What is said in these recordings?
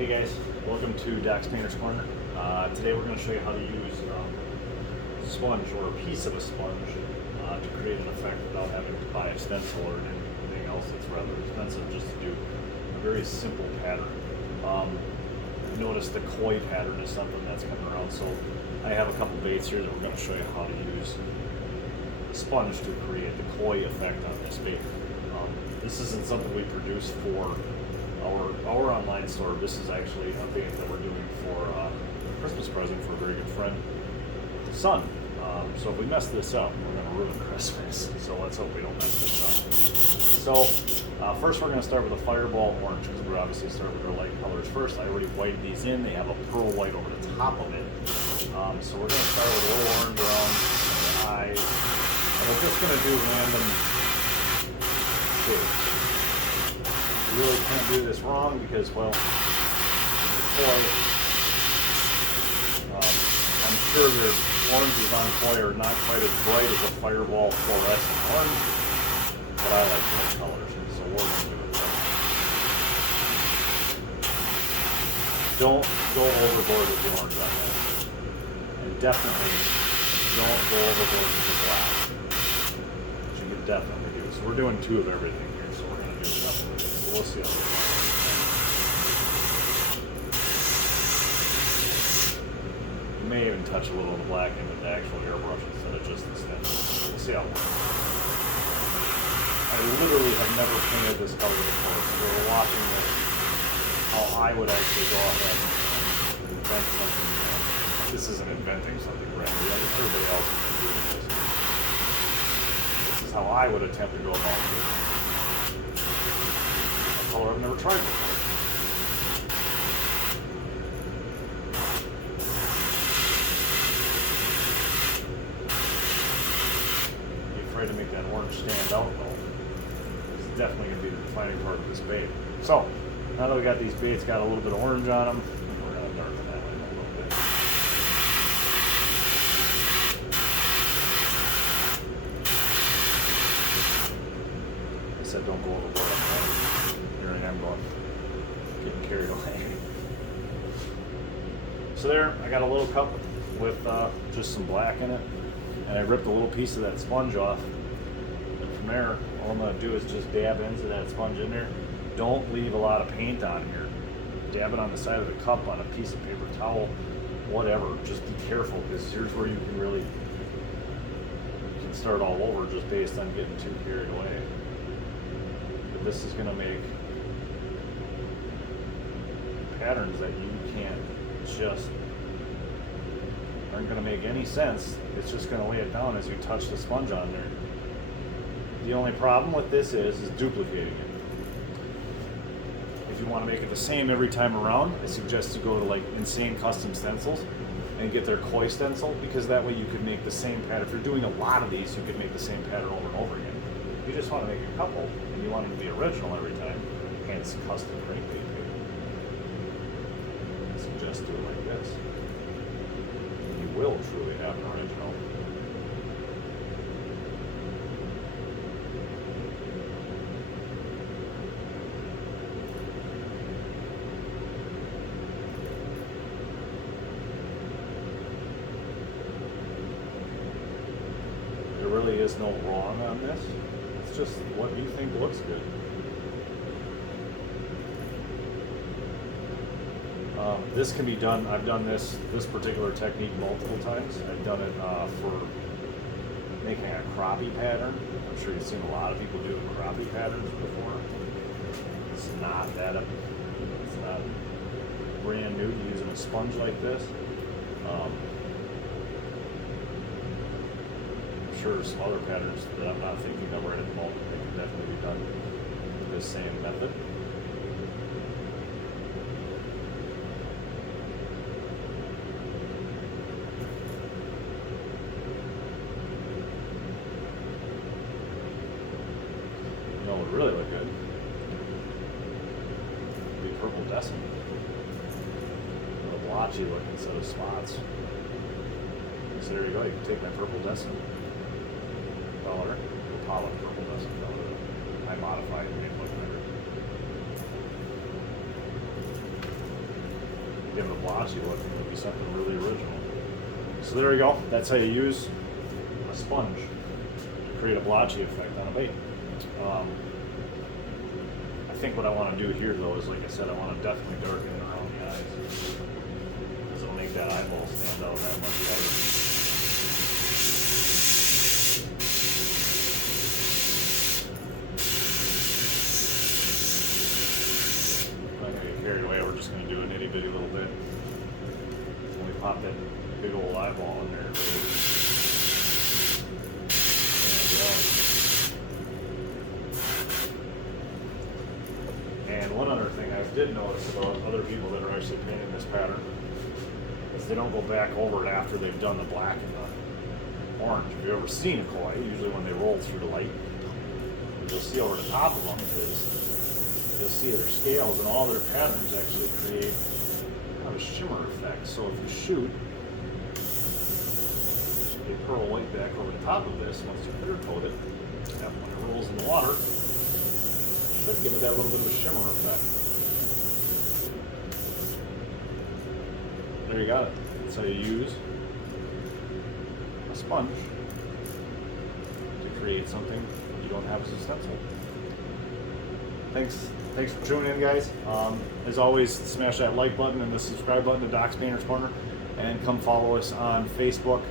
Hey guys, welcome to Doc's Painter's Corner. Today we're going to show you how to use sponge or a piece of a sponge to create an effect without having to buy a stencil or anything else that's rather expensive, just to do a very simple pattern. Notice the koi pattern is something that's coming around, so I have a couple baits here that we're going to show you how to use a sponge to create the koi effect on this bait. This isn't something we produce for our online store. This is actually a bait that we're doing for a Christmas present for a very good friend, son. So if we mess this up, we're going to ruin Christmas. So let's hope we don't mess this up. So first we're going to start with a fireball orange, because we're obviously starting with our light colors first. I already whited these in. They have a pearl white over the top of it. So we're going to start with a little orange around the eyes. And we're just going to do random shapes. You really can't do this wrong because, well, the koi, I'm sure the oranges on koi are not quite as bright as a fireball fluorescent orange, but I like bright colors, so we're going to do it right. Don't go overboard with the orange on this, and definitely don't go overboard with the black, which you can definitely do. So we're doing two of everything here, so we're going to do a couple of it. So we'll see how it goes. You may even touch a little of the black in with the actual airbrush instead of just the stencil. We'll see how it works. I literally have never painted this color before, so we're watching this, how I would actually go ahead and invent something new. This isn't inventing something brand new. Everybody else has been doing this. This is how I would attempt to go about it. A color I've never tried before. To make that orange stand out though. It's definitely going to be the defining part of this bait. So, now that we got these baits got a little bit of orange on them, we're going to darken that in a little bit. I said don't go overboard on that. Here I am going, getting carried away. So there, I got a little cup with just some black in it. And I ripped a little piece of that sponge off. And from there, all I'm going to do is just dab ends of that sponge in there. Don't leave a lot of paint on here. Dab it on the side of the cup, on a piece of paper towel, whatever. Just be careful, because here's where you can start all over just based on getting too carried away. But this is going to make patterns that you can't just aren't going to make any sense. It's just going to lay it down as you touch the sponge on there. The only problem with this is duplicating it. If you want to make it the same every time around, I suggest you go to like Insane Custom Stencils and get their koi stencil, because that way you could make the same pattern. If you're doing a lot of these, you could make the same pattern over and over again. If you just want to make a couple and you want them to be original every time, hence custom crankbait paper, I suggest do it like this. Will truly have an original. There really is no wrong on this. It's just what you think looks good. This can be done. I've done this particular technique multiple times. I've done it for making a crappie pattern. I'm sure you've seen a lot of people do crappie patterns before. It's not brand new to using a sponge like this. I'm sure there's some other patterns that I'm not thinking of right at the moment. They can definitely be done with this same method. Would really look good. It'd be purple decim. A blotchy look instead of spots. So there you go. You can take my purple decim color, Apollo purple decim color. I modified it to make it look better. give it a blotchy look, and it would be something really original. So there you go. That's how you use a sponge to create a blotchy effect on a bait. I think what I want to do here, though, is, like I said, I want to definitely darken it around the eyes, because it'll make that eyeball stand out that much better. I'm not going to get carried away. We're just going to do an itty bitty little bit. When we pop that big old eyeball in there. And one other thing I did notice about other people that are actually painting this pattern is they don't go back over it after they've done the black and the orange. If you've ever seen a koi, usually when they roll through the light, what you'll see over the top of them is you'll see their scales and all their patterns actually create kind of a shimmer effect. So if you shoot a pearl white back over the top of this, once you clear coat it, and when it rolls in the water, should give it that little bit of a shimmer effect. There you got it. That's how you use a sponge to create something you don't have as a stencil. Thanks for tuning in, guys. As always, smash that like button and the subscribe button to Doc's Painter's Corner, and come follow us on Facebook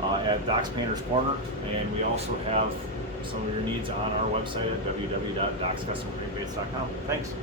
at Doc's Painter's Corner. And we also have some of your needs on our website at www.docscustomgreenbaits.com. Thanks.